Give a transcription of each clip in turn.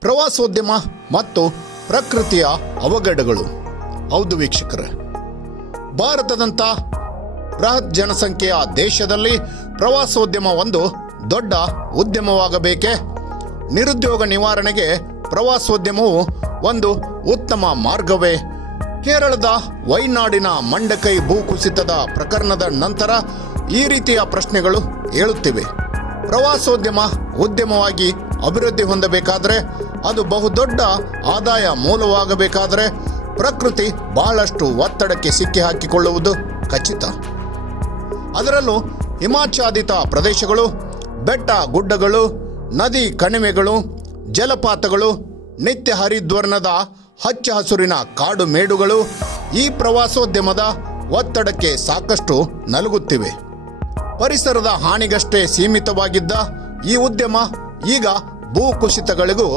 ಪ್ರವಾಸೋದ್ಯಮ ಮತ್ತು ಪ್ರಕೃತಿಯ ಅವಘಡಗಳು. ಹೌದು ವೀಕ್ಷಕರ. ಭಾರತದಂಥ ಬೃಹತ್ ಜನಸಂಖ್ಯೆಯ ದೇಶದಲ್ಲಿ ಪ್ರವಾಸೋದ್ಯಮ ಒಂದು ದೊಡ್ಡ ಉದ್ಯಮವಾಗಬೇಕೆ? ನಿರುದ್ಯೋಗ ನಿವಾರಣೆಗೆ ಪ್ರವಾಸೋದ್ಯಮವು ಒಂದು ಉತ್ತಮ ಮಾರ್ಗವೇ? ಕೇರಳದ ವೈನಾಡಿನ ಮಂಡಕೈ ಭೂಕುಸಿತದ ಪ್ರಕರಣದ ನಂತರ ಈ ರೀತಿಯ ಪ್ರಶ್ನೆಗಳು ಹೇಳುತ್ತಿವೆ ಪ್ರವಾಸೋದ್ಯಮ ಉದ್ಯಮವಾಗಿ ಅಭಿವೃದ್ಧಿ ಹೊಂದಬೇಕಾದರೆ ಅದು ಬಹುದೊಡ್ಡ ಆದಾಯ ಮೂಲವಾಗಬೇಕಾದರೆ ಪ್ರಕೃತಿ ಬಹಳಷ್ಟು ಒತ್ತಡಕ್ಕೆ ಸಿಕ್ಕಿ ಹಾಕಿಕೊಳ್ಳುವುದು ಖಚಿತ. ಅದರಲ್ಲೂ ಹಿಮಾಚ್ಛಾದಿತ ಪ್ರದೇಶಗಳು, ಬೆಟ್ಟ ಗುಡ್ಡಗಳು, ನದಿ ಕಣಿವೆಗಳು, ಜಲಪಾತಗಳು, ನಿತ್ಯ ಹರಿದ್ವರ್ಣದ ಹಚ್ಚ ಹಸುರಿನ ಕಾಡು ಮೇಡುಗಳು ಈ ಪ್ರವಾಸೋದ್ಯಮದ ಒತ್ತಡಕ್ಕೆ ಸಾಕಷ್ಟು ನಲುಗುತ್ತಿವೆ. ಪರಿಸರದ ಹಾನಿಗಷ್ಟೇ ಸೀಮಿತವಾಗಿದ್ದ ಈ ಉದ್ಯಮ ಈಗ ಭೂಕುಸಿತಗಳಿಗೂ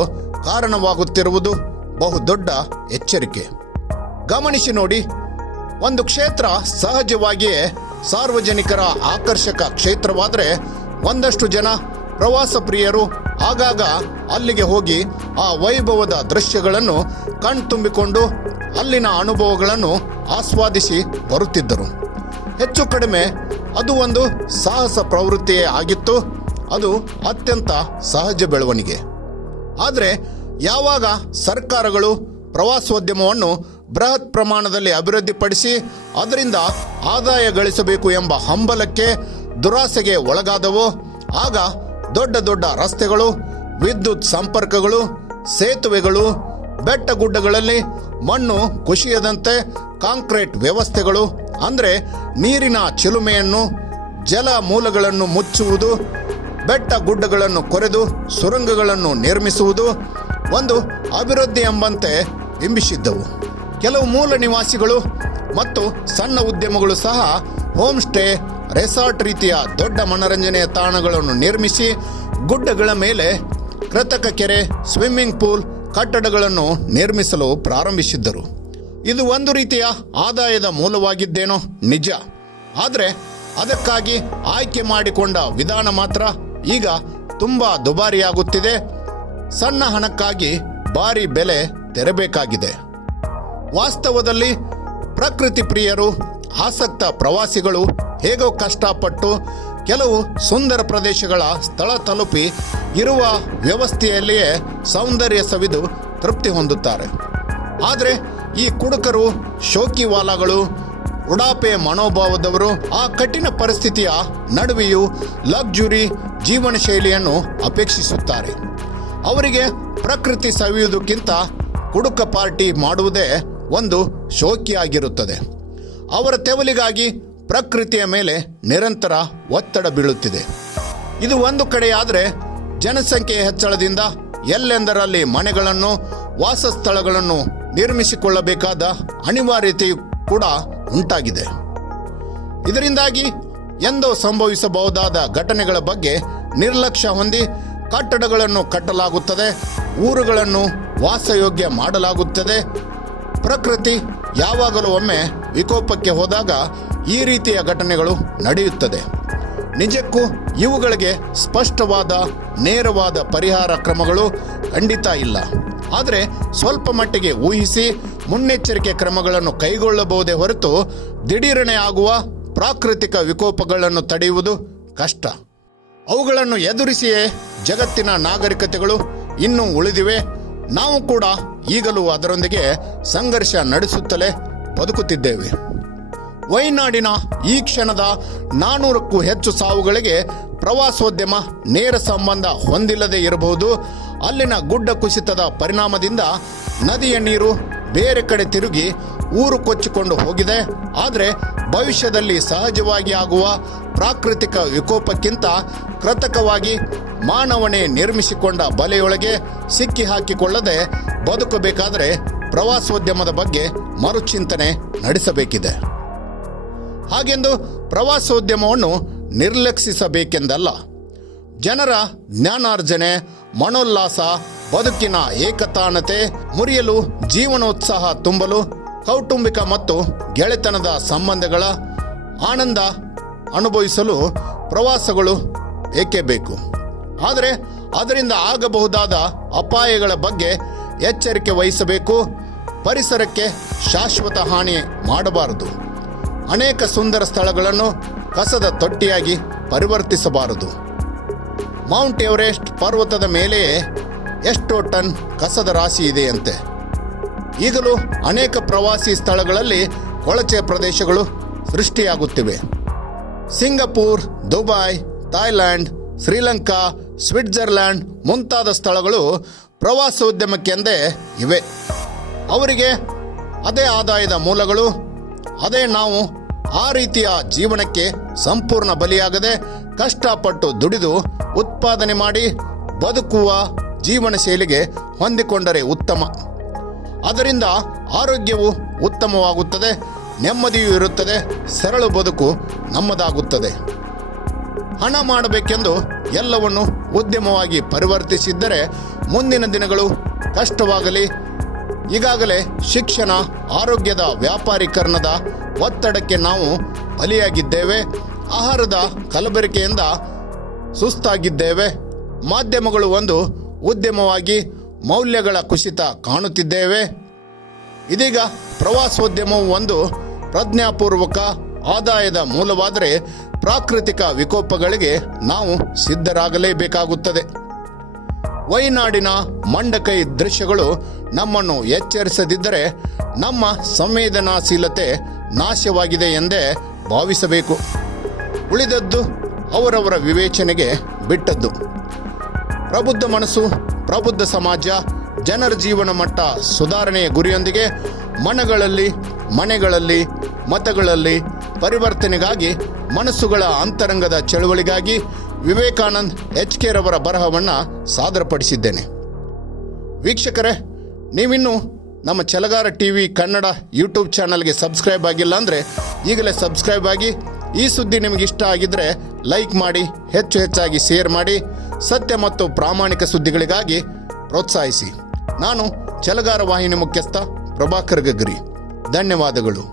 ಕಾರಣವಾಗುತ್ತಿರುವುದು ಬಹುದೊಡ್ಡ ಎಚ್ಚರಿಕೆ. ಗಮನಿಸಿ ನೋಡಿ, ಒಂದು ಕ್ಷೇತ್ರ ಸಹಜವಾಗಿಯೇ ಸಾರ್ವಜನಿಕರ ಆಕರ್ಷಕ ಕ್ಷೇತ್ರವಾದರೆ ಒಂದಷ್ಟು ಜನ ಪ್ರವಾಸ ಪ್ರಿಯರು ಆಗಾಗ ಅಲ್ಲಿಗೆ ಹೋಗಿ ಆ ವೈಭವದ ದೃಶ್ಯಗಳನ್ನು ಕಣ್ತುಂಬಿಕೊಂಡು ಅಲ್ಲಿನ ಅನುಭವಗಳನ್ನು ಆಸ್ವಾದಿಸಿ ಬರುತ್ತಿದ್ದರು. ಹೆಚ್ಚು ಕಡಿಮೆ ಅದು ಒಂದು ಸಾಹಸ ಪ್ರವೃತ್ತಿಯೇ ಆಗಿತ್ತು. ಅದು ಅತ್ಯಂತ ಸಹಜ ಬೆಳವಣಿಗೆ. ಆದರೆ ಯಾವಾಗ ಸರ್ಕಾರಗಳು ಪ್ರವಾಸೋದ್ಯಮವನ್ನು ಬೃಹತ್ ಪ್ರಮಾಣದಲ್ಲಿ ಅಭಿವೃದ್ಧಿಪಡಿಸಿ ಅದರಿಂದ ಆದಾಯ ಗಳಿಸಬೇಕು ಎಂಬ ಹಂಬಲಕ್ಕೆ ದುರಾಸೆಗೆ ಒಳಗಾದವೋ, ಆಗ ದೊಡ್ಡ ದೊಡ್ಡ ರಸ್ತೆಗಳು, ವಿದ್ಯುತ್ ಸಂಪರ್ಕಗಳು, ಸೇತುವೆಗಳು ಬೆಟ್ಟ ಗುಡ್ಡಗಳಲ್ಲಿ ಮಣ್ಣು ಕುಸಿಯದಂತೆ ಕಾಂಕ್ರೀಟ್ ವ್ಯವಸ್ಥೆಗಳು, ಅಂದರೆ ನೀರಿನ ಚಿಲುಮೆಯನ್ನು, ಜಲ ಮೂಲಗಳನ್ನು ಮುಚ್ಚುವುದು ಬೆಟ್ಟ ಗುಡ್ಡಗಳನ್ನು ಕೊರೆದು ಸುರಂಗಗಳನ್ನು ನಿರ್ಮಿಸುವುದು ಒಂದು ಅಭಿವೃದ್ಧಿ ಎಂಬಂತೆ ಬಿಂಬಿಸಿದ್ದವು. ಕೆಲವು ಮೂಲ ನಿವಾಸಿಗಳು ಮತ್ತು ಸಣ್ಣ ಉದ್ಯಮಗಳು ಸಹ ಹೋಮ್ ಸ್ಟೇ ರೆಸಾರ್ಟ್ ರೀತಿಯ ದೊಡ್ಡ ಮನರಂಜನೆಯ ತಾಣಗಳನ್ನು ನಿರ್ಮಿಸಿ ಗುಡ್ಡಗಳ ಮೇಲೆ ಕೃತಕ ಕೆರೆ, ಸ್ವಿಮ್ಮಿಂಗ್ ಪೂಲ್ ಕಟ್ಟಡಗಳನ್ನು ನಿರ್ಮಿಸಲು ಪ್ರಾರಂಭಿಸಿದ್ದರು. ಇದು ಒಂದು ರೀತಿಯ ಆದಾಯದ ಮೂಲವಾಗಿದ್ದೇನೋ ನಿಜ. ಆದರೆ ಅದಕ್ಕಾಗಿ ಆಯ್ಕೆ ಮಾಡಿಕೊಂಡ ವಿಧಾನ ಮಾತ್ರ ಈಗ ತುಂಬ ದುಬಾರಿಯಾಗುತ್ತಿದೆ. ಸಣ್ಣ ಹಣಕ್ಕಾಗಿ ಭಾರಿ ಬೆಲೆ ತೆರಬೇಕಾಗಿದೆ. ವಾಸ್ತವದಲ್ಲಿ ಪ್ರಕೃತಿ ಪ್ರಿಯರು, ಆಸಕ್ತ ಪ್ರವಾಸಿಗಳು ಹೇಗೋ ಕಷ್ಟಪಟ್ಟು ಕೆಲವು ಸುಂದರ ಪ್ರದೇಶಗಳ ಸ್ಥಳ ತಲುಪಿ ಇರುವ ವ್ಯವಸ್ಥೆಯಲ್ಲಿಯೇ ಸೌಂದರ್ಯ ಸವಿದು ತೃಪ್ತಿ ಹೊಂದುತ್ತಾರೆ. ಆದರೆ ಈ ಕುಡುಕರು ಶೋಕಿವಾಲಗಳು ಉಡಾಪೆ ಮನೋಭಾವದವರು ಆ ಕಠಿಣ ಪರಿಸ್ಥಿತಿಯ ನಡುವೆಯೂ ಲಕ್ಸುರಿ ಜೀವನ ಶೈಲಿಯನ್ನು ಅಪೇಕ್ಷಿಸುತ್ತಾರೆ. ಅವರಿಗೆ ಪ್ರಕೃತಿ ಸವಿಯುವುದಕ್ಕಿಂತ ಕುಡುಕ ಪಾರ್ಟಿ ಮಾಡುವುದೇ ಒಂದು ಶೋಕಿಯಾಗಿರುತ್ತದೆ. ಅವರ ತೆವಲಿಗಾಗಿ ಪ್ರಕೃತಿಯ ಮೇಲೆ ನಿರಂತರ ಒತ್ತಡ ಬೀಳುತ್ತಿದೆ. ಇದು ಒಂದು ಕಡೆಯಾದರೆ ಜನಸಂಖ್ಯೆಯ ಹೆಚ್ಚಳದಿಂದ ಎಲ್ಲೆಂದರಲ್ಲಿ ಮನೆಗಳನ್ನು, ವಾಸಸ್ಥಳಗಳನ್ನು ನಿರ್ಮಿಸಿಕೊಳ್ಳಬೇಕಾದ ಅನಿವಾರ್ಯತೆಯು ಕೂಡ ಉಂಟಾಗಿದೆ. ಇದರಿಂದಾಗಿ ಎಂದೋ ಸಂಭವಿಸಬಹುದಾದ ಘಟನೆಗಳ ಬಗ್ಗೆ ನಿರ್ಲಕ್ಷ್ಯ ಹೊಂದಿ ಕಟ್ಟಡಗಳನ್ನು ಕಟ್ಟಲಾಗುತ್ತದೆ, ಊರುಗಳನ್ನು ವಾಸಯೋಗ್ಯ ಮಾಡಲಾಗುತ್ತದೆ. ಪ್ರಕೃತಿ ಯಾವಾಗಲೂ ಒಮ್ಮೆ ವಿಕೋಪಕ್ಕೆ ಹೋದಾಗ ಈ ರೀತಿಯ ಘಟನೆಗಳು ನಡೆಯುತ್ತದೆ. ನಿಜಕ್ಕೂ ಇವುಗಳಿಗೆ ಸ್ಪಷ್ಟವಾದ, ನೇರವಾದ ಪರಿಹಾರ ಕ್ರಮಗಳು ಖಂಡಿತ ಇಲ್ಲ. ಆದರೆ ಸ್ವಲ್ಪ ಮಟ್ಟಿಗೆ ಊಹಿಸಿ ಮುನ್ನೆಚ್ಚರಿಕೆ ಕ್ರಮಗಳನ್ನು ಕೈಗೊಳ್ಳಬಹುದೇ ಹೊರತು ದಿಢೀರನೆ ಆಗುವ ಪ್ರಾಕೃತಿಕ ವಿಕೋಪಗಳನ್ನು ತಡೆಯುವುದು ಕಷ್ಟ. ಅವುಗಳನ್ನು ಎದುರಿಸಿಯೇ ಜಗತ್ತಿನ ನಾಗರಿಕತೆಗಳು ಇನ್ನೂ ಉಳಿದಿವೆ. ನಾವು ಕೂಡ ಈಗಲೂ ಅದರೊಂದಿಗೆ ಸಂಘರ್ಷ ನಡೆಸುತ್ತಲೇ ಬದುಕುತ್ತಿದ್ದೇವೆ. ವೈನಾಡಿನ ಈ ಕ್ಷಣದ ನಾನೂರಕ್ಕೂ ಹೆಚ್ಚು ಸಾವುಗಳಿಗೆ ಪ್ರವಾಸೋದ್ಯಮ ನೇರ ಸಂಬಂಧ ಹೊಂದಿಲ್ಲದೆ ಇರಬಹುದು. ಅಲ್ಲಿನ ಗುಡ್ಡ ಕುಸಿತದ ಪರಿಣಾಮದಿಂದ ನದಿಯ ನೀರು ಬೇರೆ ಕಡೆ ತಿರುಗಿ ಊರು ಕೊಚ್ಚಿಕೊಂಡು ಹೋಗಿದೆ. ಆದರೆ ಭವಿಷ್ಯದಲ್ಲಿ ಸಹಜವಾಗಿ ಆಗುವ ಪ್ರಾಕೃತಿಕ ವಿಕೋಪಕ್ಕಿಂತ ಕೃತಕವಾಗಿ ಮಾನವನೇ ನಿರ್ಮಿಸಿಕೊಂಡ ಬಲೆಯೊಳಗೆ ಸಿಕ್ಕಿ ಹಾಕಿಕೊಳ್ಳದೆ ಬದುಕಬೇಕಾದರೆ ಪ್ರವಾಸೋದ್ಯಮದ ಬಗ್ಗೆ ಮರುಚಿಂತನೆ ನಡೆಸಬೇಕಿದೆ. ಹಾಗೆಂದು ಪ್ರವಾಸೋದ್ಯಮವನ್ನು ನಿರ್ಲಕ್ಷಿಸಬೇಕೆಂದಲ್ಲ. ಜನರ ಜ್ಞಾನಾರ್ಜನೆ, ಮನೋಲ್ಲಾಸ, ಬದುಕಿನ ಏಕತಾನತೆ, ಮುರಿಯಲು ಜೀವನೋತ್ಸಾಹ ತುಂಬಲು, ಕೌಟುಂಬಿಕ ಮತ್ತು ಗೆಳೆತನದ ಸಂಬಂಧಗಳ ಆನಂದ ಅನುಭವಿಸಲು ಪ್ರವಾಸಗಳು ಏಕೆ ಬೇಕು? ಆದರೆ ಅದರಿಂದ ಆಗಬಹುದಾದ ಅಪಾಯಗಳ ಬಗ್ಗೆ ಎಚ್ಚರಿಕೆ ವಹಿಸಬೇಕು, ಪರಿಸರಕ್ಕೆ ಶಾಶ್ವತ ಹಾನಿ ಮಾಡಬಾರದು. ಅನೇಕ ಸುಂದರ ಸ್ಥಳಗಳನ್ನು ಕಸದ ತೊಟ್ಟಿಯಾಗಿ ಪರಿವರ್ತಿಸಬಾರದು. ಮೌಂಟ್ ಎವರೆಸ್ಟ್ ಪರ್ವತದ ಮೇಲೆಯೇ ಎಷ್ಟೋ ಟನ್ ಕಸದ ರಾಶಿ ಇದೆಯಂತೆ. ಈಗಲೂ ಅನೇಕ ಪ್ರವಾಸಿ ಸ್ಥಳಗಳಲ್ಲಿ ಕೊಳಚೆ ಪ್ರದೇಶಗಳು ಸೃಷ್ಟಿಯಾಗುತ್ತಿವೆ. Singapore, Dubai Thailand Sri Lanka Switzerland ಮುಂತಾದ ಸ್ಥಳಗಳು ಪ್ರವಾಸೋದ್ಯಮಕ್ಕೆಂದೇ ಇವೆ. ಅವರಿಗೆ ಅದೇ ಆದಾಯದ ಮೂಲಗಳು ಅದೇ ನಾವು ಆ ರೀತಿಯ ಜೀವನಕ್ಕೆ ಸಂಪೂರ್ಣ ಬಲಿಯಾಗದೆ ಕಷ್ಟಪಟ್ಟು ದುಡಿದು ಉತ್ಪಾದನೆ ಮಾಡಿ ಬದುಕುವ ಜೀವನ ಶೈಲಿಗೆ ಹೊಂದಿಕೊಂಡರೆ ಉತ್ತಮ. ಅದರಿಂದ ಆರೋಗ್ಯವು ಉತ್ತಮವಾಗುತ್ತದೆ, ನೆಮ್ಮದಿಯೂ ಇರುತ್ತದೆ, ಸರಳ ಬದುಕು ನಮ್ಮದಾಗುತ್ತದೆ. ಹಣ ಮಾಡಬೇಕೆಂದು ಎಲ್ಲವನ್ನು ಉದ್ಯಮವಾಗಿ ಪರಿವರ್ತಿಸಿದ್ದರೆ ಮುಂದಿನ ದಿನಗಳು ಕಷ್ಟವಾಗಲಿ ಈಗಾಗಲೇ ಶಿಕ್ಷಣ, ಆರೋಗ್ಯದ ವ್ಯಾಪಾರೀಕರಣದ ಒತ್ತಡಕ್ಕೆ ನಾವು ಬಲಿಯಾಗಿದ್ದೇವೆ. ಆಹಾರದ ಕಲಬೆರಕೆಯಿಂದ ಸುಸ್ತಾಗಿದ್ದೇವೆ. ಮಾಧ್ಯಮಗಳು ಒಂದು ಉದ್ಯಮವಾಗಿ ಮೌಲ್ಯಗಳ ಕುಸಿತ ಕಾಣುತ್ತಿದ್ದೇವೆ. ಇದೀಗ ಪ್ರವಾಸೋದ್ಯಮವು ಒಂದು ಪ್ರಜ್ಞಾಪೂರ್ವಕ ಆದಾಯದ ಮೂಲವಾದರೆ ಪ್ರಾಕೃತಿಕ ವಿಕೋಪಗಳಿಗೆ ನಾವು ಸಿದ್ಧರಾಗಲೇಬೇಕಾಗುತ್ತದೆ. ವೈನಾಡಿನ ಮಂಡಕೈ ದೃಶ್ಯಗಳು ನಮ್ಮನ್ನು ಎಚ್ಚರಿಸದಿದ್ದರೆ ನಮ್ಮ ಸಂವೇದನಾಶೀಲತೆ ನಾಶವಾಗಿದೆ ಎಂದೇ ಭಾವಿಸಬೇಕು. ಉಳಿದದ್ದು ಅವರವರ ವಿವೇಚನೆಗೆ ಬಿಟ್ಟದ್ದು. ಪ್ರಬುದ್ಧ ಮನಸ್ಸು, ಪ್ರಬುದ್ಧ ಸಮಾಜ, ಜನರ ಜೀವನ ಮಟ್ಟ ಸುಧಾರಣೆಯ ಗುರಿಯೊಂದಿಗೆ ಮನಗಳಲ್ಲಿ, ಮನೆಗಳಲ್ಲಿ, ಮತಗಳಲ್ಲಿ ಪರಿವರ್ತನೆಗಾಗಿ ಮನಸ್ಸುಗಳ ಅಂತರಂಗದ ಚಳುವಳಿಗಾಗಿ ವಿವೇಕಾನಂದ್ ಎಚ್ ಕೆ ರವರ ಬರಹವನ್ನು ಸಾದರಪಡಿಸಿದ್ದೇನೆ. ವೀಕ್ಷಕರೇ, ನೀವಿನ್ನೂ ನಮ್ಮ ಛಲಗಾರ ಟಿ ವಿ ಕನ್ನಡ ಯೂಟ್ಯೂಬ್ ಚಾನಲ್ಗೆ ಸಬ್ಸ್ಕ್ರೈಬ್ ಆಗಿಲ್ಲ ಅಂದರೆ ಈಗಲೇ ಸಬ್ಸ್ಕ್ರೈಬ್ ಆಗಿ, ಈ ಸುದ್ದಿ ನಿಮಗೆ ಇಷ್ಟ ಆಗಿದ್ದರೆ ಲೈಕ್ ಮಾಡಿ, ಹೆಚ್ಚು ಹೆಚ್ಚಾಗಿ ಶೇರ್ ಮಾಡಿ, ಸತ್ಯ ಮತ್ತು ಪ್ರಾಮಾಣಿಕ ಸುದ್ದಿಗಳಿಗಾಗಿ ಪ್ರೋತ್ಸಾಹಿಸಿ. ನಾನು ಛಲಗಾರ ವಾಹಿನಿ ಮುಖ್ಯಸ್ಥ ಪ್ರಭಾಕರ್ ಗಗ್ರಿ. ಧನ್ಯವಾದಗಳು.